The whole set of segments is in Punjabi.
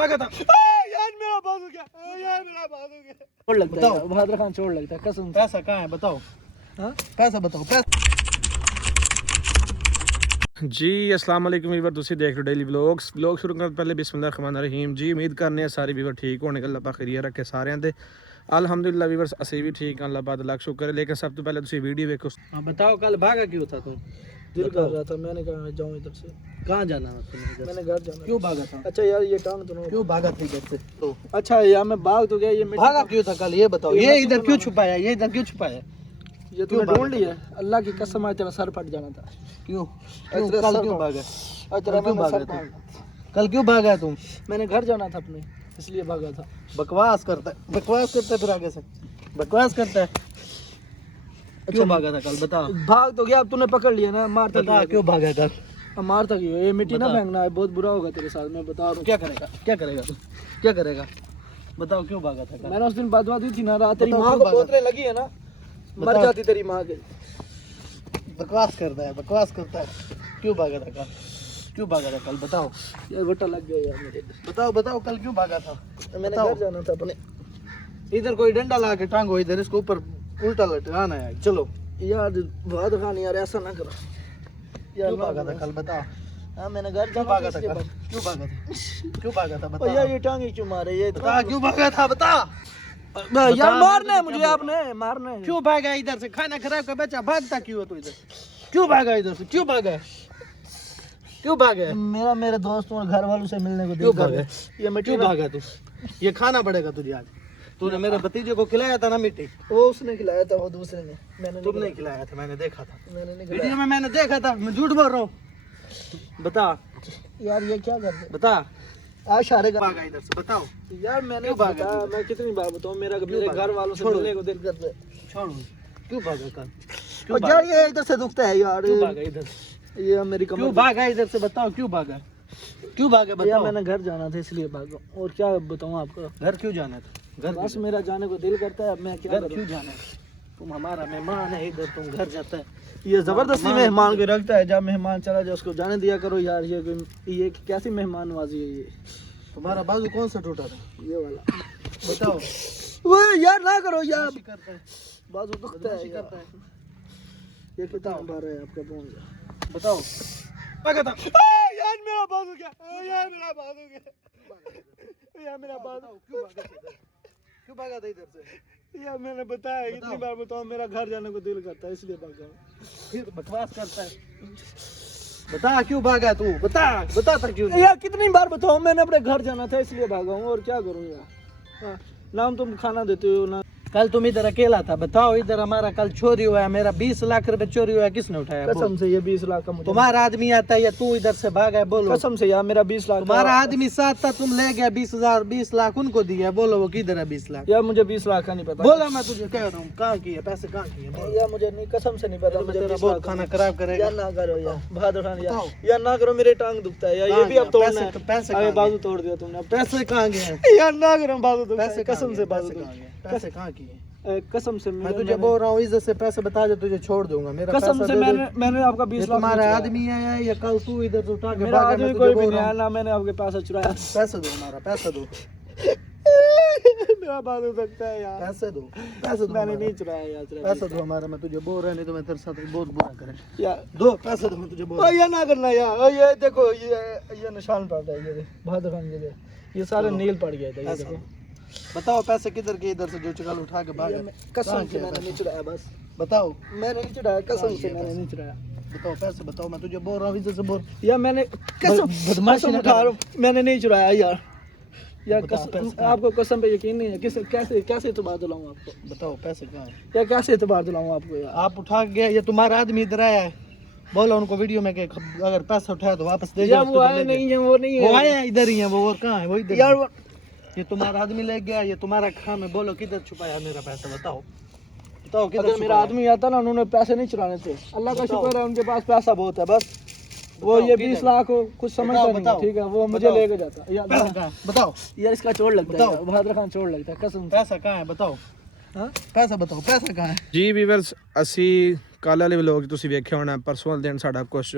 यार मेरा बात हो गया, यार मेरा बात हो गया। छोड़ लगता है बहादुर खान, छोड़ लगता है कसम। पैसा कहाँ है बताओ? हाँ पैसा बताओ। पैसा जी अस्सलाम वालेकुम वीवर, तुसी देख रहे हो डेली व्लॉग्स। व्लॉग शुरू करने पहले बिस्मिल्लाह रहमान रहीम जी। उम्मीद करने सारे वीवर ठीक होने, अल्लाह पाक खैरियत रखे सारिਆਂ ਦੇ। अल्हम्दुलिल्लाह वीवर्स ਅਸੀਂ भी ठीक अल्लाह पाक ਲੱਖ शुक्र है। लेकिन सब तो पहले तुसी वीडियो देखो। हाँ बताओ, कल भागा क्यों था तुम? दिल कर रहा था, मैंने कहा मैं जाऊँ इधर से। कहाँ जाना था तुम्हें? मैंने घर जाना। क्यों भागा था? अच्छा यार ये टांग तो क्यों भागा था इधर से? तो अच्छा यार मैं भाग तो गया, ये भागा क्यों था कल ये बताओ। ये इधर क्यों छुपाया? ये इधर क्यों छुपाया? ये तूने ढूंढ लिया? अल्लाह की कसम आज तेरा सर फट जाना था। क्यों कल क्यों भागा? तेरा क्यों भागा भागा? कल क्यों भागा तुम? मैंने घर जाना था अपने, इसलिए भागा था। बकवास करता है, बकवास करता है, फिर आगे से बकवास करता है। क्यों भागा था कल बता? भाग तो गया, अब तूने पकड़ लिया ना, मारता बता क्यों भागा कल? मारता क्यों? ये मिट्टी ना बता। फेंकना है, बहुत बुरा होगा तेरे साथ, मैं बता रहा हूँ। क्या करेगा? क्या करेगा तू? क्या करेगा बताओ? क्यों भागा था कल? मैंने उस दिन बात दी थी ना, रात तेरी बताओ माँ क्यों को भागा बोतलें लगी है ना, मर बताओ। जाती तेरी माँ के। बकवास करता है, बकवास करता है। क्यों भागा था कल? क्यों भागा था कल बताओ? यार वटा लग गया यार मेरे। बताओ बताओ कल क्यों भागा था? मैंने बताओ। घर जाना था अपने। इधर कोई डंडा ला के टांगो, इधर इसको ऊपर उल्टा लटकाना है। चलो यार बहादुर खान यार ऐसा ना करो यार। क्यों भागा था कल बताओ? हाँ मैंने घर क्यों जाना भागा था था कल? इसलिए क्यों भागा था? क्यों भागा था भागा। बता? यार ये टांगे क्यों मारे? ये बता क्यों भागा था बता? यार मारना है मैं मुझे, क्या आपने मारना है। क्यों भागा इधर से? खाना खराब का बच्चा भागता क्यों है तू इधर? क्यों भागा इधर से? क्यों भागा? क्यों भागा? मेरे दोस्तों और घर वालों से मिलने को क्यों दिल कर भागा? रहा है। ये मिट्टी क्यों भागा तू? ये खाना पड़ेगा तुझे आज। तूने मेरे भतीजे को खिलाया था ना मिट्टी? वो उसने खिलाया था, वो दूसरे ने, मैंने तुमने नहीं खिलाया था, मैंने देखा था मैंने नहीं वीडियो खिलाया। में, मैंने देखा था। मैं झूठ बोल रहा हूँ? बता यार ये क्या कर रहे? बता। आज शारे का भागा इधर से बताओ। यार मैंने क्यों भागा बताया, तू? मैं कितनी बार बताऊं, मेरे भागा? घर वालों से छोड़ो। मिलने को दिल कर रहा है। छोड़। क्यों भागा कल? क्यों और यार भागा? ये इधर से दुखता है यार। क्यों भागा इधर? ये मेरी क्यों कमर। भागा इधर से बताओ? क्यों भागा? क्यों भागा यार बताओ? मैंने घर जाना था इसलिए भागा, और क्या बताऊं आपको। घर क्यों जाना था? घर बस क्यों? मेरा जाने को दिल करता है, अब मैं क्या घर करूं। क्यों जाना है? तुम हमारा मेहमान है, इधर तुम घर जाता है। ये जबरदस्ती मेहमान- मेहमान को रखता है, जब मेहमान चला जाए उसको जाने दिया करो यार। ये कैसी मेहमान नवाजी है ये? तुम्हारा बाजू कौन सा टूटा था ये वाला बताओ? वो यार ना करो यार, बदमाशी करता है, बाजू दुखता है बदमाशी यार। करता है। ये कितना बताओ। बार है आपका फोन? बताओ भागा था। यार मेरा बात हो गया, यार मेरा बात हो गया, यार मेरा बात। क्यों भागा था इधर? क्यों भागा था इधर से? यार मैंने बताया बताओ। कितनी बार बताऊं, मेरा घर जाने को दिल करता है इसलिए भागा हूं। फिर बकवास करता है। बता क्यों भागा तू? बता, बता था क्यों नहीं? यार कितनी बार बताऊं, मैंने अपने घर जाना था इसलिए भागा हूं, और क्या करूं यार। हाँ, ना तुम खाना देते हो ना। कल तुम इधर अकेला था बताओ? इधर हमारा कल चोरी हुआ है, मेरा 20 लाख रुपए चोरी हुआ है, किसने उठाया? कसम बोल। से ये 20 लाख का मुझे, तुम्हारा आदमी आता है या तू इधर से भागा है? बोलो। कसम से यार मेरा 20 लाख तुम्हारा आदमी साथ था, तुम ले गया 20,000, 20 लाख उनको दिया। बोलो वो किधर है 20 लाख? यार मुझे 20 लाख का नहीं पता। बोला मैं तुझे कह रहा हूँ, कहाँ की है पैसे? कहाँ की है बोल। यार मुझे नहीं, कसम से नहीं पता मुझे। तेरा 20 बहुत लाख का खाना नहीं। खराब करेगा। यार ना करो यार बहादुर खान, यार बताओ। यार ना करो, मेरे टांग दुखता है यार। ये कहाँ भी अब गया? तोड़ना पैसे- है। पैसे अरे कहाँ बाजू गए? तोड़ दिया तुमने। पैसे कहाँ गए हैं? यार ना करो, बाजू दुखता पैसे है, कहाँ कसम गए? से बाजू पैसे दुखता कहाँ है। गए? पैसे कहाँ की है? कसम से मैं तुझे बोल रहा हूँ इज्जत से पैसे बता दे, तुझे छोड़ दूंगा। मेरा कसम पैसा से दे दे। मैंने आपका 20 ये लाख तुम्हारा नहीं आदमी है या कल तू इधर से उठा के मेरा भागा? आदमी मैं कोई तुझे भी बोल नहीं रहा है हूँ ना, मैंने आपके पैसा चुराया। पैसे दो, हमारा पैसा दो। मेरा बात हो सकता है यार। पैसे दो, पैसे दो मैंने हमारा। नहीं चुराया यार, पैसे दो हमारा। मैं तुझे बोल रहा नहीं तो मैं तेरे साथ बहुत बुरा करे। यार। दो पैसे दो, मैं तुझे बोल रहा हूँ। ये ना करना यार। ये देखो, ये निशान पड़ रहा है, ये बहादुर खान, ये सारे चलो। नील पड़ गए थे, ये पैसा देखो। दो। बताओ पैसे किधर के? इधर से जो चकल उठा के भागा। कसम कहाँ से किया मैंने पैसा? नहीं चुराया, बस बताओ मैंने नहीं चुराया, कसम कहाँ से किया मैंने पैसा? नहीं चुराया। बताओ पैसे बताओ, मैं तुझे बोल रहा हूँ इज्जत से बोल। यार मैंने कसम बदमाशी कसम ना उठा कर। रहा हूँ, मैंने नहीं चुराया यार। यार बताओ कसम, पैसे कहाँ? आपको कसम पे यकीन नहीं है। कैसे कैसे एतबार दिलाऊं आपको? बताओ पैसे कहाँ है? यार कैसे एतबार दिलाऊं आपको यार? आप उठा के गए, ये तुम्हारा आदमी इधर आया है। बोलो उनको वीडियो में कि अगर पैसा उठाया तो वापस दे यार जाओ। वो तुझे आए ले नहीं गए। है, वो नहीं है। वो आए हैं, इधर ही है वो। और कहाँ है वो? इधर यार है। ये तुम्हारा आदमी ले गया, ये तुम्हारा काम है। बोलो किधर छुपाया मेरा पैसा? बताओ बताओ किधर अगर मेरा छुपाया? आदमी आता ना, उन्होंने पैसे नहीं चुराने थे। अल्लाह का बताओ। शुक्र है उनके पास पैसा बहुत है। बस वो बताओ, ये किधर? 20 लाख हो कुछ समझता नहीं है, बताओ। ठीक है, वो मुझे बताओ। लेके जाता यार। पैसा कहाँ है? बताओ यार इसका चोट लगता बताओ। है, बहादुर खान चोट लगता है, कसम से। पैसा कहाँ है? बताओ हाँ? पैसा बताओ, पैसा कहाँ है? ਜੀ ਵੀਵਰਸ ਅਸੀਂ ਕੱਲ੍ਹ ਵਾਲੇ ਵਲੋਗ ਤੁਸੀਂ ਵੇਖਿਆ ਹੋਣਾ। ਪਰਸੋਂ ਵਾਲੇ ਦਿਨ ਸਾਡਾ ਕੁਛ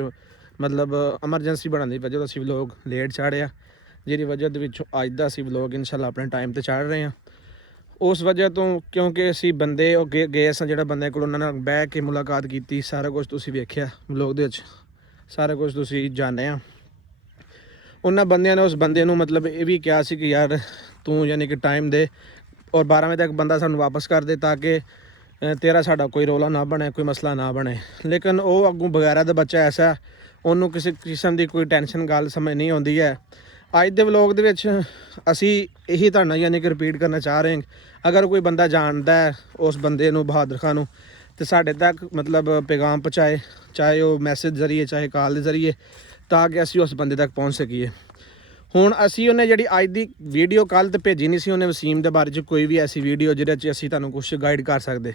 ਮਤਲਬ ਐਮਰਜੈਂਸੀ ਬਣਨ ਦੀ ਵਜ੍ਹਾ ਤੋਂ ਅਸੀਂ ਵਲੋਗ ਲੇਟ ਚਾੜਿਆ। ਜਿਹਦੀ ਵਜ੍ਹਾ ਦੇ ਵਿੱਚੋਂ ਅੱਜ ਦਾ ਅਸੀਂ ਵਲੋਗ ਇਨਸ਼ਾਅੱਲਾ ਆਪਣੇ ਟਾਈਮ ਤੇ ਚੜ੍ਹ ਰਹੇ ਹਾਂ। ਉਸ ਵਜ੍ਹਾ ਤੋਂ ਕਿਉਂਕਿ ਅਸੀਂ ਬੰਦੇ ਉਹ ਗਏ ਸਾਂ, ਜਿਹੜਾ ਬੰਦੇ ਕੋਲ ਉਹਨਾਂ ਨਾਲ ਬਹਿ ਕੇ ਮੁਲਾਕਾਤ ਕੀਤੀ, ਸਾਰਾ ਕੁਝ ਤੁਸੀਂ ਵੇਖਿਆ ਵਲੋਗ ਦੇ ਵਿੱਚ, ਸਾਰਾ ਕੁਝ ਤੁਸੀਂ ਜਾਣਿਆ। ਉਹਨਾਂ ਬੰਦਿਆਂ ਨੇ ਉਸ ਬੰਦੇ ਨੂੰ ਮਤਲਬ ਇਹ ਵੀ ਕਿਹਾ ਸੀ ਕਿ ਯਾਰ ਤੂੰ ਯਾਨੀ ਕਿ ਟਾਈਮ ਦੇ ਔਰ 12 ਵਜੇ ਤੱਕ ਬੰਦਾ ਸਾਨੂੰ ਵਾਪਸ ਕਰ ਦੇ ਤਾਂ ਕਿ ਤੇਰਾ ਸਾਡਾ ਕੋਈ ਰੌਲਾ ਨਾ ਬਣੇ, ਕੋਈ ਮਸਲਾ ਨਾ ਬਣੇ। ਲੇਕਿਨ ਉਹ ਅੱਗੋਂ ਬਗੈਰਾ ਦਾ ਬੱਚਾ ਐਸਾ, ਉਹਨੂੰ ਕਿਸੇ ਕਿਸਮ ਦੀ ਕੋਈ ਟੈਨਸ਼ਨ ਗੱਲ ਸਮਝ ਨਹੀਂ ਆਉਂਦੀ ਹੈ। ਅੱਜ ਦੇ ਵਲੋਗ ਦੇ ਵਿੱਚ ਅਸੀਂ ਇਹੀ ਤੁਹਾਨੂੰ ਯਾਨੀ ਕਿ ਰਿਪੀਟ ਕਰਨਾ ਚਾਹ ਰਹੇ ਹਾਂ, ਅਗਰ ਕੋਈ ਬੰਦਾ ਜਾਣਦਾ ਹੈ ਉਸ ਬੰਦੇ ਨੂੰ, ਬਹਾਦਰ ਖਾਨ ਨੂੰ, ਤੇ ਸਾਡੇ ਤੱਕ ਮਤਲਬ ਪੈਗਾਮ ਪਹੁੰਚਾਏ, ਚਾਹੇ ਉਹ ਮੈਸੇਜ ਜ਼ਰੀਏ ਚਾਹੇ ਕਾਲ ਦੇ ਜ਼ਰੀਏ, ਤਾਂ ਕਿ ਅਸੀਂ ਉਸ ਬੰਦੇ ਤੱਕ ਪਹੁੰਚ ਸਕੀਏ। ਹੁਣ ਅਸੀਂ ਉਹਨੇ ਜਿਹੜੀ ਅੱਜ ਦੀ ਵੀਡੀਓ ਕੱਲ੍ਹ ਤੇ ਭੇਜੀ ਨਹੀਂ ਸੀ, ਉਹਨੇ ਵਸੀਮ ਦੇ ਬਾਰੇ 'ਚ ਕੋਈ ਵੀ ਐਸੀ ਵੀਡੀਓ ਜਿਹਦੇ 'ਚ ਅਸੀਂ ਤੁਹਾਨੂੰ ਕੁਛ ਗਾਈਡ ਕਰ ਸਕਦੇ।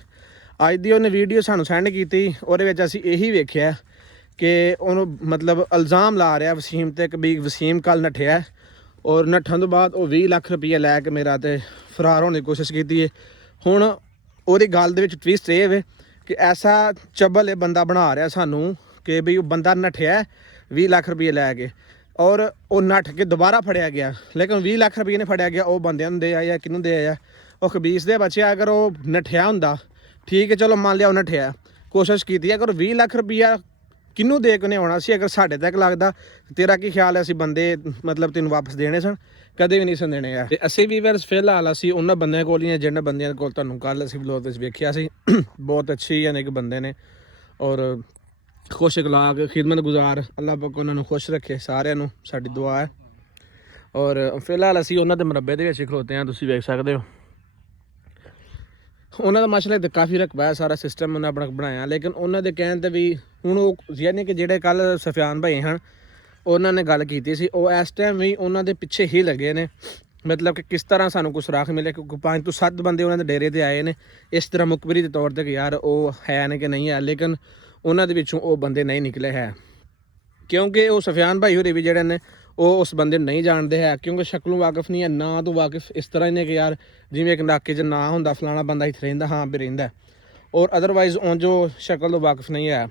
ਅੱਜ ਦੀ ਉਹਨੇ ਵੀਡੀਓ ਸਾਨੂੰ ਸੈਂਡ ਕੀਤੀ, ਉਹਦੇ ਵਿੱਚ ਅਸੀਂ ਇਹੀ ਵੇਖਿਆ ਕਿ ਉਹਨੂੰ ਮਤਲਬ ਇਲਜ਼ਾਮ ਲਾ ਰਿਹਾ ਵਸੀਮ ਤੇ ਕਿ ਵੀ ਵਸੀਮ ਕੱਲ੍ਹ ਨੱਠਿਆ ਔਰ ਨੱਠਣ ਤੋਂ ਬਾਅਦ ਉਹ 20 ਲੱਖ ਰੁਪਈਆ ਲੈ ਕੇ ਮੇਰਾ ਤੇ ਫਰਾਰ ਹੋਣ ਦੀ ਕੋਸ਼ਿਸ਼ ਕੀਤੀ ਹੈ। ਹੁਣ ਉਹਦੀ ਗੱਲ ਦੇ ਵਿੱਚ ਟਵਿਸਟ ਇਹ ਵੇ ਕਿ ਐਸਾ ਚੱਬਲ ਇਹ ਬੰਦਾ ਬਣਾ ਰਿਹਾ ਸਾਨੂੰ ਕਿ ਵੀ ਉਹ ਬੰਦਾ ਨੱਠਿਆ 20 ਲੱਖ ਰੁਪਈਏ ਲੈ ਕੇ ਔਰ ਉਹ ਨੱਠ ਕੇ ਦੁਬਾਰਾ ਫੜਿਆ ਗਿਆ, ਲੇਕਿਨ 20 ਲੱਖ ਰੁਪਈਏ ਨੇ ਫੜਿਆ ਗਿਆ ਉਹ ਬੰਦਿਆਂ ਨੂੰ ਦੇ ਆਇਆ, ਕਿਹਨੂੰ ਦੇ ਆਇਆ? ਉਹ ਖਬੀਸ ਦੇ ਬੱਚੇ। ਅਗਰ ਉਹ ਨੱਠਿਆ ਹੁੰਦਾ ਠੀਕ ਹੈ, ਚਲੋ ਮੰਨ ਲਿਆ ਉਹ ਨੱਠਿਆ, ਕੋਸ਼ਿਸ਼ ਕੀਤੀ, ਅਗਰ 20 ਲੱਖ ਰੁਪਈਆ ਕਿਹਨੂੰ ਦੇ ਕੇ ਨੇ ਆਉਣਾ ਸੀ? ਅਗਰ ਸਾਡੇ ਤੱਕ ਲੱਗਦਾ, ਤੇਰਾ ਕੀ ਖਿਆਲ ਹੈ ਅਸੀਂ ਬੰਦੇ ਮਤਲਬ ਤੈਨੂੰ ਵਾਪਸ ਦੇਣੇ ਸਨ? ਕਦੇ ਵੀ ਨਹੀਂ ਸਨ ਦੇਣੇ ਯਾਰ। ਤੇ ਅਸੀਂ ਵੀ ਵੀਰਸ ਫਿਲਹਾਲ ਅਸੀਂ ਉਹਨਾਂ ਬੰਦਿਆਂ ਕੋਲ ਹੀ, ਜਿਹਨਾਂ ਬੰਦਿਆਂ ਕੋਲ ਤੁਹਾਨੂੰ ਕੱਲ੍ਹ ਅਸੀਂ ਵਲੋਗ ਵਿੱਚ ਵੇਖਿਆ ਸੀ, ਬਹੁਤ ਅੱਛੀ ਯਾਨੀ ਕਿ ਬੰਦੇ ਨੇ ਔਰ ਖੁਸ਼ ਅਖਲਾਕ ਖਿਦਮਤ ਗੁਜ਼ਾਰ, ਅੱਲਾਹ ਪਾਕ ਉਹਨਾਂ ਨੂੰ ਖੁਸ਼ ਰੱਖੇ, ਸਾਰਿਆਂ ਨੂੰ ਸਾਡੀ ਦੁਆ ਹੈ। ਔਰ ਫਿਲਹਾਲ ਅਸੀਂ ਉਹਨਾਂ ਦੇ ਮੁਰੱਬੇ ਦੇ ਵਿੱਚ ਖਲੋਤੇ ਹਾਂ, ਤੁਸੀਂ ਵੇਖ ਸਕਦੇ ਹੋ। ਉਹਨਾਂ ਦਾ ਮਾਸ਼ਾਅੱਲਾ ਤੇ ਕਾਫੀ ਰਕਬਾ ਹੈ, ਸਾਰਾ ਸਿਸਟਮ ਉਹਨਾਂ ਆਪਣਾ ਬਣਾਇਆ, ਲੇਕਿਨ ਉਹਨਾਂ ਦੇ ਕਹਿਣ 'ਤੇ ਵੀ ਹੁਣ ਉਹ ਯਾਨੀ ਕਿ ਜਿਹੜੇ ਕੱਲ੍ਹ ਸਫਿਆਨ ਭਾਈ ਹਨ ਉਹਨਾਂ ਨੇ ਗੱਲ ਕੀਤੀ ਸੀ, ਉਹ ਇਸ ਟਾਈਮ ਵੀ ਉਹਨਾਂ ਦੇ ਪਿੱਛੇ ਹੀ ਲੱਗੇ ਨੇ, ਮਤਲਬ ਕਿ ਕਿਸ ਤਰ੍ਹਾਂ ਸਾਨੂੰ ਕੋਈ ਸੁਰਾਖ ਮਿਲੇ, ਕਿਉਂਕਿ 5 ਤੋਂ 7 ਬੰਦੇ ਉਹਨਾਂ ਦੇ ਡੇਰੇ 'ਤੇ ਆਏ ਨੇ ਇਸ ਤਰ੍ਹਾਂ ਮੁਖਬਰੀ ਦੇ ਤੌਰ 'ਤੇ ਕਿ ਯਾਰ ਉਹ ਹੈ ਨੇ ਕਿ ਨਹੀਂ ਹੈ, ਲੇਕਿਨ ਉਹਨਾਂ ਦੇ ਵਿੱਚੋਂ ਉਹ ਬੰਦੇ ਨਹੀਂ ਨਿਕਲੇ ਹੈ, ਕਿਉਂਕਿ ਉਹ ਸਫਿਆਨ ਭਾਈ ਹੋਰੇ ਵੀ ਜਿਹੜੇ ਨੇ ਉਹ ਉਸ ਬੰਦੇ ਨੂੰ ਨਹੀਂ ਜਾਣਦੇ ਹੈ, ਕਿਉਂਕਿ ਸ਼ਕਲੋਂ ਵਾਕਿਫ ਨਹੀਂ ਹੈ, ਨਾ ਤੋਂ ਵਾਕਿਫ ਇਸ ਤਰ੍ਹਾਂ ਹੀ ਨੇ ਕਿ ਯਾਰ ਜਿਵੇਂ ਇੱਕ ਨਾਕੇ 'ਚ ਨਾ ਹੁੰਦਾ ਫਲਾਣਾ ਬੰਦਾ ਇੱਥੇ ਰਹਿੰਦਾ, ਹਾਂ ਵੀ ਰਹਿੰਦਾ, ਔਰ ਅਦਰਵਾਈਜ਼ ਉਂਝ ਜੋ ਸ਼ਕਲ ਤੋਂ ਵਾਕਿਫ ਨਹੀਂ ਹੈ।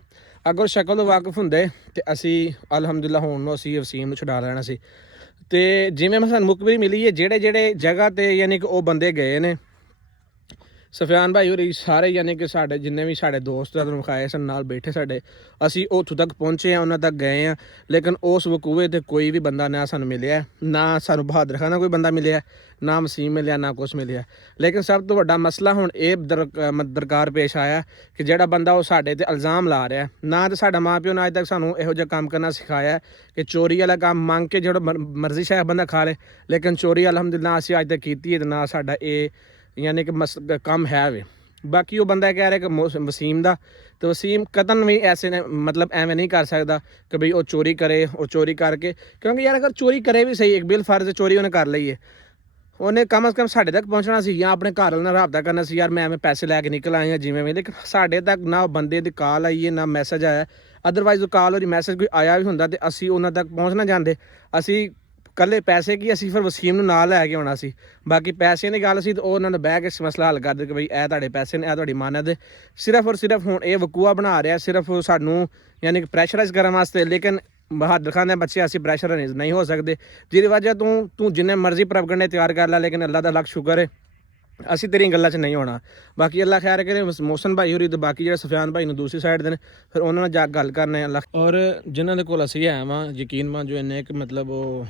ਅਗਰ ਸ਼ਕਲ ਤੋਂ ਵਾਕਿਫ ਹੁੰਦੇ ਤੇ ਅਸੀਂ ਅਲਹਮਦੁਲਿਲਾ ਹੁਣ ਨੂੰ ਅਸੀਂ ਵਸੀਮ ਨੂੰ ਛੁਡਾ ਲੈਣਾ ਸੀ। ਤੇ ਜਿਵੇਂ ਮੈਂ ਸਾਨੂੰ ਮੁਖਬਰੀ ਮਿਲੀ ਹੈ, ਜਿਹੜੇ ਜਗ੍ਹਾ 'ਤੇ ਯਾਨੀ ਕਿ ਉਹ ਬੰਦੇ ਗਏ ਨੇ ਸਫਿਆਨ ਭਾਈ ਹੋਰੀ ਸਾਰੇ, ਯਾਨੀ ਕਿ ਸਾਡੇ ਜਿੰਨੇ ਵੀ ਸਾਡੇ ਦੋਸਤ ਤੁਹਾਨੂੰ ਵਿਖਾਏ ਸਨ ਨਾਲ ਬੈਠੇ ਸਾਡੇ, ਅਸੀਂ ਉੱਥੋਂ ਤੱਕ ਪਹੁੰਚੇ ਹਾਂ, ਉਹਨਾਂ ਤੱਕ ਗਏ ਹਾਂ, ਲੇਕਿਨ ਉਸ ਵਕੂਏ 'ਤੇ ਕੋਈ ਵੀ ਬੰਦਾ ਨਾ ਸਾਨੂੰ ਮਿਲਿਆ, ਨਾ ਸਾਨੂੰ ਬਹਾਦਰ ਖਾਨ ਦਾ ਕੋਈ ਬੰਦਾ ਮਿਲਿਆ, ਨਾ ਵਸੀਮ ਮਿਲਿਆ, ਨਾ ਕੁਛ ਮਿਲਿਆ। ਲੇਕਿਨ ਸਭ ਤੋਂ ਵੱਡਾ ਮਸਲਾ ਹੁਣ ਇਹ ਦਰਕਾਰ ਪੇਸ਼ ਆਇਆ ਕਿ ਜਿਹੜਾ ਬੰਦਾ ਉਹ ਸਾਡੇ 'ਤੇ ਇਲਜ਼ਾਮ ਲਾ ਰਿਹਾ, ਨਾ ਤਾਂ ਸਾਡਾ ਮਾਂ ਪਿਓ ਨੇ ਅੱਜ ਤੱਕ ਸਾਨੂੰ ਇਹੋ ਜਿਹਾ ਕੰਮ ਕਰਨਾ ਸਿਖਾਇਆ ਕਿ ਚੋਰੀ ਵਾਲਾ ਕੰਮ ਮੰਗ ਕੇ ਜਿਹੜਾ ਮਰਜ਼ੀ ਸ਼ਾਇਦ ਬੰਦਾ ਖਾ ਲੇ, ਲੇਕਿਨ ਚੋਰੀ ਅਲਹਮਦੁਲਿਲਾ ਅਸੀਂ ਅੱਜ ਤੱਕ ਕੀਤੀ ਹੈ, ਤੇ ਨਾ ਸਾਡਾ ਇਹ ਯਾਨੀ ਕਿ ਕੰਮ ਹੈ ਵੇ। ਬਾਕੀ ਉਹ ਬੰਦਾ ਕਹਿ ਰਿਹਾ ਕਿ ਵਸੀਮ ਦਾ, ਤੇ ਵਸੀਮ ਕਤਨ ਵੀ ਐਸੇ ਨੇ ਮਤਲਬ ਐਵੇਂ ਨਹੀਂ ਕਰ ਸਕਦਾ ਕਿ ਬਈ ਉਹ ਚੋਰੀ ਕਰੇ, ਉਹ ਚੋਰੀ ਕਰਕੇ, ਕਿਉਂਕਿ ਯਾਰ ਅਗਰ ਚੋਰੀ ਕਰੇ ਵੀ ਸਹੀ, ਇੱਕ ਬਿਲ ਫਰਜ਼ ਚੋਰੀ ਉਹਨੇ ਕਰ ਲਈ ਹੈ, ਉਹਨੇ ਕਮ ਅਜ਼ ਕਮ ਸਾਡੇ ਤੱਕ ਪਹੁੰਚਣਾ ਸੀ ਜਾਂ ਆਪਣੇ ਘਰ ਨਾਲ ਰਾਬਤਾ ਕਰਨਾ ਸੀ, ਯਾਰ ਮੈਂ ਐਵੇਂ ਪੈਸੇ ਲੈ ਕੇ ਨਿਕਲ ਆਏ ਹਾਂ ਜਿਵੇਂ, ਲੇਕਿਨ ਸਾਡੇ ਤੱਕ ਨਾ ਬੰਦੇ ਦੀ ਕਾਲ ਆਈ ਹੈ ਨਾ ਮੈਸੇਜ ਆਇਆ। ਅਦਰਵਾਈਜ਼ ਉਹ ਕਾਲ ਔਰ ਮੈਸੇਜ ਕੋਈ ਆਇਆ ਵੀ ਹੁੰਦਾ ਤੇ ਅਸੀਂ ਉਹਨਾਂ ਤੱਕ ਪਹੁੰਚ ਨਾ ਜਾਂਦੇ। ਅਸੀਂ ਕੱਲੇ ਪੈਸੇ ਕੀ, ਅਸੀਂ ਫਿਰ ਵਸੀਮ ਨੂੰ ਨਾਲ ਲੈ ਕੇ ਆਉਣਾ ਸੀ, ਬਾਕੀ ਪੈਸੇ ਦੀ ਗੱਲ ਸੀ ਤਾਂ ਉਹ ਉਹਨਾਂ ਨੇ ਬਹਿ ਕੇ ਮਸਲਾ ਹੱਲ ਕਰ ਦਿੱਤਾ ਕਿ ਬਈ ਇਹ ਤੁਹਾਡੇ ਪੈਸੇ ਨੇ, ਇਹ ਤੁਹਾਡੀ ਮਾਨਤ ਹੈ। ਸਿਰਫ ਔਰ ਸਿਰਫ ਹੁਣ ਇਹ ਵਕੂਆ ਬਣਾ ਰਿਹਾ ਸਿਰਫ ਸਾਨੂੰ ਯਾਨੀ ਕਿ ਪ੍ਰੈਸ਼ਰਾਈਜ਼ ਕਰਨ ਵਾਸਤੇ, ਲੇਕਿਨ ਬਹਾਦਰ ਖਾਨ ਦੇ ਬੱਚੇ ਅਸੀਂ ਪ੍ਰੈਸ਼ਰਾਈਜ਼ ਨਹੀਂ ਹੋ ਸਕਦੇ, ਜਿਹਦੀ ਵਜ੍ਹਾ ਤੂੰ ਜਿੰਨੇ ਮਰਜ਼ੀ ਪ੍ਰੋਪਗੈਂਡੇ ਤਿਆਰ ਕਰ ਲੈ, ਲੇਕਿਨ ਅੱਲਾਹ ਦਾ ਲੱਖ ਸ਼ੁਕਰ ਹੈ ਅਸੀਂ ਤੇਰੀਆਂ ਗੱਲਾਂ 'ਚ ਨਹੀਂ ਹੋਣਾ। ਬਾਕੀ ਅੱਲਾਹ ਖੈਰ ਕਰੇ, ਮੋਹਸਨ ਭਾਈ ਹੋਰੀ ਤੇ ਬਾਕੀ ਜਿਹੜੇ ਸਫਿਆਨ ਭਾਈ ਨੂੰ ਦੂਸਰੀ ਸਾਈਡ ਦੇ ਨੇ, ਫਿਰ ਉਹਨਾਂ ਨਾਲ ਜਾ ਗੱਲ ਕਰਨੇ ਅੱਲਾਹ। ਔਰ ਜਿਨ੍ਹਾਂ ਦੇ ਕੋਲ ਅਸੀਂ ਆਏ ਵਾਂ ਯਕੀਨ ਮੰਨ ਜੋ ਇੰਨੇ ਕਿ ਮਤਲਬ ਉਹ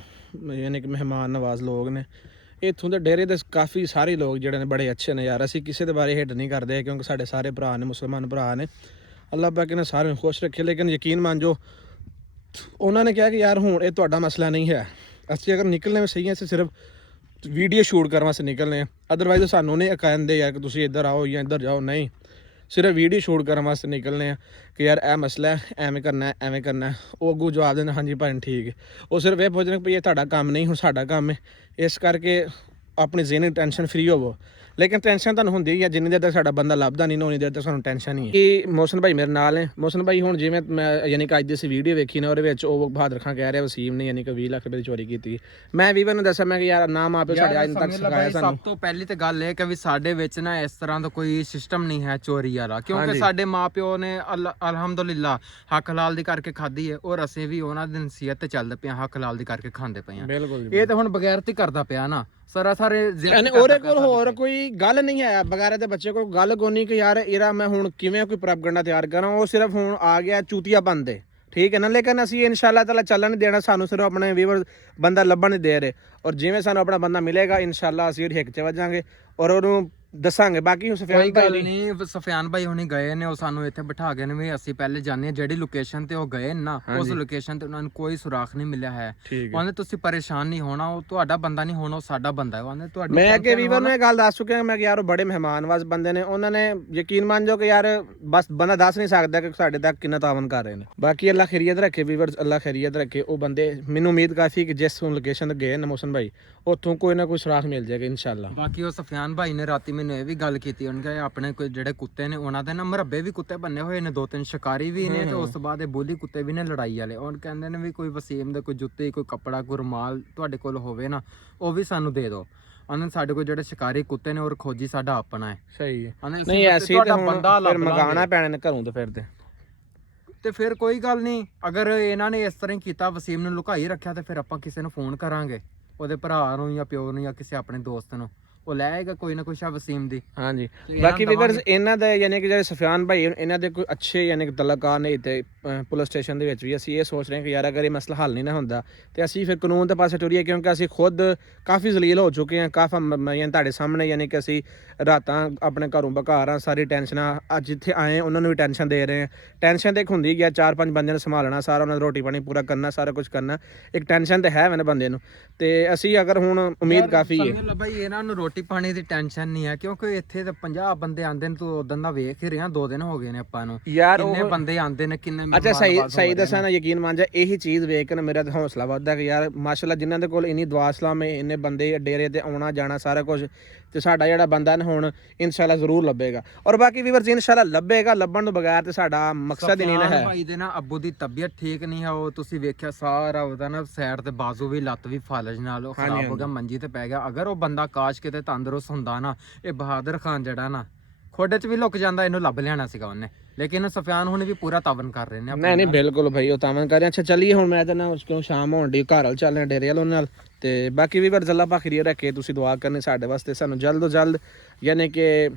ਯਾਨੀ ਕਿ ਮਹਿਮਾਨ ਨਵਾਜ਼ ਲੋਕ ਨੇ, ਇੱਥੋਂ ਦੇ ਡੇਰੇ ਦੇ ਕਾਫੀ ਸਾਰੇ ਲੋਕ ਜਿਹੜੇ ਨੇ ਬੜੇ ਅੱਛੇ ਨੇ ਯਾਰ। ਅਸੀਂ ਕਿਸੇ ਦੇ ਬਾਰੇ ਹਿੱਟ ਨਹੀਂ ਕਰਦੇ ਕਿਉਂਕਿ ਸਾਡੇ ਸਾਰੇ ਭਰਾ ਨੇ, ਮੁਸਲਮਾਨ ਭਰਾ ਨੇ, ਅੱਲਾਹ ਪਾਕ ਨੇ ਸਾਰਿਆਂ ਨੂੰ ਖੁਸ਼ ਰੱਖੇ। ਲੇਕਿਨ ਯਕੀਨ ਮੰਨ ਜੋ ਉਹਨਾਂ ਨੇ ਕਿਹਾ ਕਿ ਯਾਰ ਹੁਣ ਇਹ ਤੁਹਾਡਾ ਮਸਲਾ ਨਹੀਂ ਹੈ, ਅਸੀਂ ਅਗਰ ਨਿਕਲਣੇ ਵੀ ਸਹੀ ਹੈ, ਅਸੀਂ ਸਿਰਫ ਵੀਡੀਓ ਸ਼ੂਟ ਕਰਨ ਵਾਸਤੇ ਨਿਕਲਨੇ ਆ, ਅਦਰਵਾਈਜ਼ ਸਾਨੂੰ ਨਹੀਂ ਕਹਿੰਦੇ ਯਾਰ ਕਿ ਤੁਸੀਂ ਇੱਧਰ ਆਓ ਜਾਂ ਇੱਧਰ ਜਾਓ, ਨਹੀਂ, ਸਿਰਫ ਵੀਡੀਓ ਸ਼ੂਟ ਕਰਨ ਵਾਸਤੇ ਨਿਕਲਨੇ ਆ ਕਿ ਯਾਰ ਇਹ ਮਸਲਾ ਹੈ, ਐਵੇਂ ਕਰਨਾ ਐਵੇਂ ਕਰਨਾ। ਉਹ ਅੱਗੋਂ ਜਵਾਬ ਦਿੰਦੇ ਹਾਂਜੀ ਭਾਈ ਠੀਕ ਹੈ, ਉਹ ਸਿਰਫ ਇਹ ਪੁੱਛਦੇ ਕਿ ਭਈ ਇਹ ਤੁਹਾਡਾ ਕੰਮ ਨਹੀਂ, ਹੁਣ ਸਾਡਾ ਕੰਮ ਹੈ। ਇਸ ਕਰਕੇ ਆਪਣੀ ਜ਼ਿਹਨੀ ਟੈਨਸ਼ਨ ਫ੍ਰੀ ਹੋਵੋ। ਲੇਕਿਨ ਟੈਨਸ਼ਨ ਤੁਹਾਨੂੰ ਹੁੰਦੀ ਹੀ ਆ, ਜਿੰਨੀ ਦੇਰ ਤੱਕ ਸਾਡਾ ਬੰਦਾ ਲੱਭਦਾ ਨਹੀਂ ਨਾ ਉਨੀ ਦੇਰ ਤੱਕ ਸਾਨੂੰ ਟੈਨਸ਼ਨ ਨਹੀਂ ਹੈ। ਕਿ ਮੋਹਸਨ ਭਾਈ ਮੇਰੇ ਨਾਲ ਨੇ। ਮੋਹਸਨ ਭਾਈ ਹੁਣ ਜਿਵੇਂ ਮੈਂ ਯਾਨੀ ਕਿ ਅੱਜ ਦੀ ਅਸੀਂ ਵੀਡੀਓ ਵੇਖੀ ਨਾ, ਉਹਦੇ ਵਿੱਚ ਉਹ ਬਹਾਦਰ ਖਾਨ ਕਹਿ ਰਿਹਾ ਵਸੀਮ ਨੇ ਯਾਨੀ ਕਿ 20 ਲੱਖ ਰੁਪਏ ਦੀ ਚੋਰੀ ਕੀਤੀ। ਮੈਂ ਵੀਵਰ ਨੂੰ ਦੱਸਿਆ ਮੈਂ ਕਿ ਯਾਰ ਨਾ ਮਾਂ ਪਿਓ ਸਾਡੇ ਅੱਜ ਤੱਕ ਸਿਖਾਇਆ ਸਾਨੂੰ। ਸਭ ਤੋਂ ਪਹਿਲੀ ਤੇ ਗੱਲ ਇਹ ਕਿ ਵੀ ਸਾਡੇ ਵਿੱਚ ਨਾ ਇਸ ਤਰ੍ਹਾਂ ਦਾ ਕੋਈ ਸਿਸਟਮ ਨਹੀਂ ਹੈ ਚੋਰੀ ਵਾਲਾ, ਕਿਉਂਕਿ ਸਾਡੇ ਮਾਪਿਓ ਨੇ ਅਲਹਮਦੁਲਿਲਾ ਹੱਕ ਹਲਾਲ ਦੀ ਕਰਕੇ ਖਾਧੀ ਹੈ, ਔਰ ਅਸੀਂ ਵੀ ਉਹਨਾਂ ਦੀ ਨਸੀਹਤ ਤੇ ਚੱਲਦੇ ਪਏ ਹਾਂ, ਹੱਕ ਹਲਾਲ ਦੀ ਕਰਕੇ ਖਾਂਦੇ ਪਏ ਹਾਂ। ਬਿਲਕੁਲ ਇਹ ਤਾਂ ਹੁਣ ਬਗੈਰਤੀ ਕਰਦਾ ਪਿਆ ਨਾ ਸਾਰੇ ਉਹਦੇ ਕੋਲ ਹੋਰ ਕੋਈ ਗੱਲ ਨਹੀਂ ਹੈ ਬਗੈਰ ਦੇ ਬੱਚੇ ਕੋਲ ਗੱਲ ਕੋਨੀ ਕਿ ਯਾਰ ਇਹਦਾ ਮੈਂ ਹੁਣ ਕਿਵੇਂ ਕੋਈ ਪ੍ਰੋਪਗੈਂਡਾ ਤਿਆਰ ਕਰਾਂ। ਉਹ ਸਿਰਫ ਹੁਣ ਆ ਗਿਆ ਚੂਤੀਆ ਬੰਦੇ, ਠੀਕ ਹੈ ਨਾ। ਲੇਕਿਨ ਅਸੀਂ ਇਨਸ਼ਾਅੱਲਾ ਤਾਲਾ ਚੱਲਣ ਨਹੀਂ ਦੇਣਾ, ਸਾਨੂੰ ਸਿਰਫ ਆਪਣੇ ਵੀਵਰ ਬੰਦਾ ਲੱਭਣ ਨਹੀਂ ਦੇ ਰਹੇ। ਔਰ ਜਿਵੇਂ ਸਾਨੂੰ ਆਪਣਾ ਬੰਦਾ ਮਿਲੇਗਾ ਇਨਸ਼ਾਅੱਲਾ ਅਸੀਂ ਉਹਦੀ ਹਿੱਕ 'ਚ ਵੱਜਾਂਗੇ ਔਰ ਉਹਨੂੰ ਦੱਸਾਂਗੇ। ਬਾਕੀ ਸੁਫਿਆਨ ਭਾਈ ਨਹੀਂ, ਸੁਫਿਆਨ ਭਾਈ ਹੁਣੀ ਗਏ ਨੇ, ਉਹ ਸਾਨੂੰ ਇੱਥੇ ਬਿਠਾ ਗਏ ਨੇ ਵੀ ਅਸੀਂ ਪਹਿਲੇ ਜਾਣੇ ਜਿਹੜੀ ਲੋਕੇਸ਼ਨ ਤੇ ਉਹ ਗਏ ਨਾ, ਉਸ ਲੋਕੇਸ਼ਨ ਤੇ ਉਹਨਾਂ ਨੂੰ ਕੋਈ ਸੁਰਾਖ ਨਹੀਂ ਮਿਲਿਆ ਹੈ। ਉਹਨੇ ਤੁਸੀਂ ਪਰੇਸ਼ਾਨ ਨਹੀਂ ਹੋਣਾ, ਉਹ ਤੁਹਾਡਾ ਬੰਦਾ ਨਹੀਂ ਹੋਣਾ, ਉਹ ਸਾਡਾ ਬੰਦਾ ਹੈ। ਉਹਨੇ ਤੁਹਾਡੀ ਮੈਂ ਅੱਗੇ ਵੀਵਰ ਨੂੰ ਇਹ ਗੱਲ ਦੱਸ ਚੁੱਕਿਆ ਮੈਂ ਕਿ ਯਾਰ ਉਹ ਬੜੇ ਮਹਿਮਾਨਵਾਜ਼ ਬੰਦੇ ਨੇ। ਉਹਨਾਂ ਨੇ ਯਕੀਨ ਮੰਨ ਜਾਓ ਕਿ ਯਾਰ ਬਸ ਬੰਦਾ ਦੱਸ ਨਹੀਂ ਸਕਦਾ ਕਿ ਸਾਡੇ ਤੱਕ ਕਿੰਨਾ ਤਾਵਨ ਕਰ ਰਹੇ ਨੇ। ਬਾਕੀ ਅੱਲਾ ਖੈਰੀਅਤ ਰੱਖੇ ਵੀਵਰ, ਅੱਲਾ ਖੈਰੀਅਤ ਰੱਖੇ। ਉਹ ਬੰਦੇ ਮੈਨੂੰ ਉਮੀਦ ਕਾਫੀ ਕਿ ਜਿਸ ਲੋਕੇਸ਼ਨ ਤੇ ਗਏ ਨੇ ਮੋਹਸਨ ਭਾਈ ਉੱਥੋਂ ਕੋਈ ਨਾ ਕੋਈ ਸੁਰਾਖ ਮਿਲ ਜਾਏਗਾ ਇਨਸ਼ਾਅੱਲਾ। ਬਾਕੀ ਉਹ ਸੁਫਿਆਨ ਭਾਈ ਨੇ ਰਾਤੀ ਮੈਨੂੰ ਇਹ ਵੀ ਗੱਲ ਕੀਤੀ, ਉਹਨਾਂ ਕਿ ਆਪਣੇ ਕੋਈ ਜਿਹੜੇ ਕੁੱਤੇ ਨੇ ਉਹਨਾਂ ਦੇ ਨਾ ਮਰੱਬੇ ਵੀ ਕੁੱਤੇ ਬੰਨੇ ਹੋਏ ਨੇ, 2-3 ਸ਼ਿਕਾਰੀ ਵੀ ਨੇ, ਤੇ ਉਸ ਤੋਂ ਬਾਅਦ ਇਹ ਬੋਲੀ ਕੁੱਤੇ ਵੀ ਨੇ ਲੜਾਈ ਵਾਲੇ। ਉਹ ਕਹਿੰਦੇ ਨੇ ਵੀ ਕੋਈ ਵਸੀਮ ਦੇ ਕੋਈ ਜੁੱਤੀ, ਕੋਈ ਕੱਪੜਾ, ਕੋਈ ਰੁਮਾਲ ਤੁਹਾਡੇ ਕੋਲ ਹੋਵੇ ਨਾ, ਉਹ ਵੀ ਸਾਨੂੰ ਦੇ ਦਿਓ। ਉਹਨਾਂ ਸਾਡੇ ਕੋਲ ਜਿਹੜੇ ਸ਼ਿਕਾਰੀ ਕੁੱਤੇ ਨੇ ਔਰ ਖੋਜੀ ਸਾਡਾ ਆਪਣਾ ਹੈ। ਸਹੀ ਹੈ, ਨਹੀਂ ਐਸੀ ਤਾਂ ਬੰਦਾ ਫਿਰ ਮਗਾਣਾ ਪੈਣੇ ਨੇ ਘਰੋਂ ਤੇ ਫਿਰ ਕੋਈ ਗੱਲ ਨਹੀਂ। ਅਗਰ ਇਹਨਾਂ ਨੇ ਇਸ ਤਰ੍ਹਾਂ ਹੀ ਕੀਤਾ, ਵਸੀਮ ਨੂੰ ਲੁਕਾਈ ਰੱਖਿਆ, ਤੇ ਫਿਰ ਆਪਾਂ ਕਿਸੇ ਨੂੰ ਫੋਨ ਕਰਾਂਗੇ, ਉਹਦੇ ਭਰਾ ਨੂੰ ਜਾਂ ਪਿਓ ਨੂੰ ਜਾਂ ਕਿਸੇ ਆਪਣੇ ਦੋਸਤ ਨੂੰ, ਉਹ ਲੈ ਆਏਗਾ ਕੋਈ ਨਾ ਕੋਈ ਸ਼ਾ ਵਸੀਮ ਦੀ। ਹਾਂਜੀ ਬਾਕੀ ਵੀਵਰਸ ਇਹਨਾਂ ਦੇ ਯਾਨੀ ਕਿ ਜਿਹੜੇ ਸੁਫਿਆਨ ਭਾਈ ਇਹਨਾਂ ਦੇ ਕੋਈ ਅੱਛੇ ਯਾਨੀ ਕਿ ਤਲਕਾਰ ਨੇ ਤੇ ਪੁਲਿਸ ਸਟੇਸ਼ਨ ਦੇ ਵਿੱਚ ਵੀ ਅਸੀਂ ਇਹ ਸੋਚ ਰਹੇ ਹਾਂ ਕਿ ਯਾਰ ਅਗਰ ਇਹ ਮਸਲਾ ਹੱਲ ਨਹੀਂ ਨਾ ਹੁੰਦਾ ਤੇ ਅਸੀਂ ਫਿਰ ਕਾਨੂੰਨ ਦੇ ਪਾਸੇ ਟੁਰੀਏ, ਕਿਉਂਕਿ ਅਸੀਂ ਖੁਦ ਕਾਫੀ ਜ਼ਲੀਲ ਹੋ ਚੁੱਕੇ ਹਾਂ। ਯਾਨੀ ਤੁਹਾਡੇ ਸਾਹਮਣੇ ਯਾਨੀ ਕਿ ਅਸੀਂ ਰਾਤਾਂ ਆਪਣੇ ਘਰੋਂ ਬਘਾਰ ਹਾਂ, ਸਾਰੀ ਟੈਨਸ਼ਨਾਂ ਅੱਜ ਜਿੱਥੇ ਆਏ ਉਹਨਾਂ ਨੂੰ ਵੀ ਟੈਨਸ਼ਨ ਦੇ ਰਹੇ ਹਾਂ। ਟੈਨਸ਼ਨ ਤੇ ਹੁੰਦੀ ਗਿਆ 4-5 ਬੰਦਿਆਂ ਨੂੰ ਸੰਭਾਲਣਾ, ਸਾਰਾ ਉਹਨਾਂ ਦਾ ਰੋਟੀ ਪਾਣੀ ਪੂਰਾ ਕਰਨਾ, ਸਾਰਾ ਕੁਝ ਕਰਨਾ, ਇੱਕ ਟੈਨਸ਼ਨ ਤੇ ਹੈ ਮੈਨੇ ਬੰਦੇ ਨੂੰ। ਤੇ ਅਸੀਂ ਅਗਰ ਹੁਣ ਉਮੀਦ ਕਾਫੀ ਹੈ ਬਾਈ ਇਹਨਾਂ ਨੂੰ ਰੋਟੀ ਪਾਣੀ ਦੀ ਟੈਨਸ਼ਨ ਨਹੀਂ ਹੈ, ਕਿਉਂਕਿ ਇੱਥੇ ਤਾਂ 50 ਬੰਦੇ ਆਉਂਦੇ ਨੇ, ਤੂੰ ਉਦੋਂ ਦਾ ਵੇਖ ਹੀ ਰਿਹਾ, 2 ਦਿਨ ਹੋ ਗਏ ਨੇ ਆਪਾਂ ਨੂੰ ਯਾਰ। ਕਿੰਨੇ ਬੰਦੇ ਆਉਂਦੇ ਨੇ, ਕਿੰਨੇ ਅੱਛਾ ਸਹੀ ਦੱਸਾਂ ਨਾ, ਯਕੀਨ ਮੰਨ ਜਾ ਇਹੀ ਚੀਜ਼ ਵੇਖ ਕੇ ਨਾ ਮੇਰਾ ਹੌਸਲਾ ਵੱਧਦਾ ਕਿ ਯਾਰ ਮਾਸ਼ਾਅੱਲਾ ਜਿਨ੍ਹਾਂ ਦੇ ਕੋਲ ਇੰਨੀ ਦੁਆ ਸਲਾਮ ਹੈ, ਇੰਨੇ ਬੰਦੇ ਡੇਰੇ ਤੇ ਆਉਣਾ ਜਾਣਾ ਸਾਰਾ ਕੁਝ, ਤੇ ਸਾਡਾ ਜਿਹੜਾ ਬੰਦਾ ਨਾ ਹੁਣ ਇਨਸ਼ਾਅੱਲਾ ਜ਼ਰੂਰ ਲੱਭੇਗਾ। ਔਰ ਬਾਕੀ ਵੀਵਰਸ ਇਨਸ਼ਾਅੱਲਾ ਲੱਭੇਗਾ, ਲੱਭਣ ਤੋਂ ਬਗੈਰ ਤੇ ਸਾਡਾ ਮਕਸਦ ਹੀ ਨਹੀਂ ਨਾ ਹੈ। ਭਾਈ ਦੇ ਨਾ ਅੱਬੂ ਦੀ ਤਬੀਅਤ ਠੀਕ ਨਹੀਂ ਹੈ, ਉਹ ਤੁਸੀਂ ਵੇਖਿਆ ਸਾਰਾ ਉਹਦਾ ਨਾ ਸਾਈਡ ਤੇ ਬਾਜ਼ੂ ਵੀ ਲੱਤ ਵੀ ਫਾਲਜ ਨਾਲ ਖਰਾਬ ਹੋ ਗਿਆ, ਮੰਜੀ ਤੇ ਪੈ ਗਿਆ। ਅਗਰ ਉਹ ਬੰਦਾ ਕਾਸ਼ ਕਿਤੇ ਤੰਦਰੁਸਤ ਹੁੰਦਾ ਨਾ, ਇਹ ਬਹਾਦਰ ਖਾਨ ਜਿਹੜਾ ਨਾ ਖੋਡੇ 'ਚ ਵੀ ਲੁਕ ਜਾਂਦਾ, ਇਹਨੂੰ ਲੱਭ ਲੈਣਾ ਸੀਗਾ ਉਹਨੇ। ਲੇਕਿਨ ਸੁਫਿਆਨ ਹੁਣ ਵੀ ਪੂਰਾ ਤਾਵਨ ਕਰ ਰਹੇ ਨੇ। ਨਹੀਂ ਬਿਲਕੁਲ ਭਾਈ ਉਹ ਤਾਵਨ ਕਰ ਰਹੇ। ਅੱਛਾ ਚੱਲੀਏ ਹੁਣ, ਮੈਂ ਤਾਂ ਨਾ ਉਸ ਕਿਉਂ ਸ਼ਾਮ ਹੋਣ ਦੀ ਘਰ ਵਾਲ ਚੱਲਣੇ ਡੇਰੇ ਵਾਲ ਉਹਨਾਂ ਨਾਲ। ਤੇ ਬਾਕੀ ਵੀ ਅੱਲਾ ਪਾਖੀਰੀ ਰੱਖੇ, ਤੁਸੀਂ ਦੁਆ ਕਰਨੀ ਸਾਡੇ ਵਾਸਤੇ, ਸਾਨੂੰ ਜਲਦ ਤੋਂ ਜਲਦ ਯਾਨੀ ਕਿ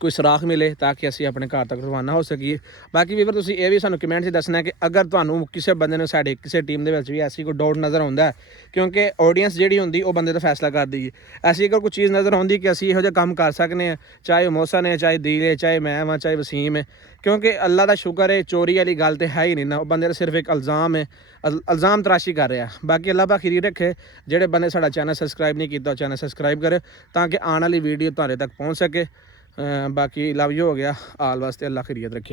ਕੋਈ ਸੁਰਾਖ ਮਿਲੇ ਤਾਂ ਕਿ ਅਸੀਂ ਆਪਣੇ ਘਰ ਤੱਕ ਰਵਾਨਾ ਹੋ ਸਕੀਏ। ਬਾਕੀ ਵੀਵਰ ਤੁਸੀਂ ਇਹ ਵੀ ਸਾਨੂੰ ਕਮੈਂਟ 'ਚ ਦੱਸਣਾ ਕਿ ਅਗਰ ਤੁਹਾਨੂੰ ਕਿਸੇ ਬੰਦੇ ਨੂੰ ਸਾਡੇ ਕਿਸੇ ਟੀਮ ਦੇ ਵਿੱਚ ਵੀ ਐਸੀ ਕੋਈ ਡਾਊਟ ਨਜ਼ਰ ਆਉਂਦਾ, ਕਿਉਂਕਿ ਆਡੀਅנס ਜਿਹੜੀ ਹੁੰਦੀ ਉਹ ਬੰਦੇ ਦਾ ਫੈਸਲਾ ਕਰਦੀ ਹੈ। ਐਸੀ ਅਗਰ ਕੋਈ ਚੀਜ਼ ਨਜ਼ਰ ਆਉਂਦੀ ਕਿ ਅਸੀਂ ਇਹੋ ਜਿਹਾ ਕੰਮ ਕਰ ਸਕਨੇ ਹਾਂ, ਚਾਹੇ ਉਹ ਮੋਹਸਨ ਹੈ, ਚਾਹੇ ਦੀਲ ਹੈ, ਚਾਹੇ ਮੈਂ ਹਾਂ, ਚਾਹੇ ਵਸੀਮ ਹੈ, ਕਿਉਂਕਿ ਅੱਲਾ ਦਾ ਸ਼ੁਕਰ ਹੈ ਚੋਰੀ ਵਾਲੀ ਗੱਲ ਤੇ ਹੈ ਹੀ ਨਹੀਂ ਨਾ, ਉਹ ਬੰਦੇ ਦਾ ਸਿਰਫ ਇੱਕ ਇਲਜ਼ਾਮ ਹੈ, ਇਲਜ਼ਾਮ ਤਰਾਸ਼ੀ ਕਰ ਰਿਹਾ। ਬਾਕੀ ਅੱਲਾ ਪਾਖੀਰੀ ਰੱਖੇ, ਜਿਹੜੇ ਬੰਦੇ ਸਾਡਾ ਚੈਨਲ ਸਬਸਕ੍ਰਾਈਬ ਨਹੀਂ ਕੀਤਾ ਉਹ ਚੈਨਲ ਸਬਸਕ੍ਰਾਈਬ ਕਰੇ ਤਾਂ ਕਿ ਆਉਣ ਵਾਲੀ ਵੀਡੀਓ ਤੁਹਾਡੇ ਤੱਕ ਪਹੁੰਚ ਸਕੇ। ਬਾਕੀ ਲਵ ਯੂ ਹੋ ਗਿਆ ਆਲ ਵਾਸਤੇ, ਅੱਲਾ ਖੈਰੀਅਤ ਰੱਖੇ।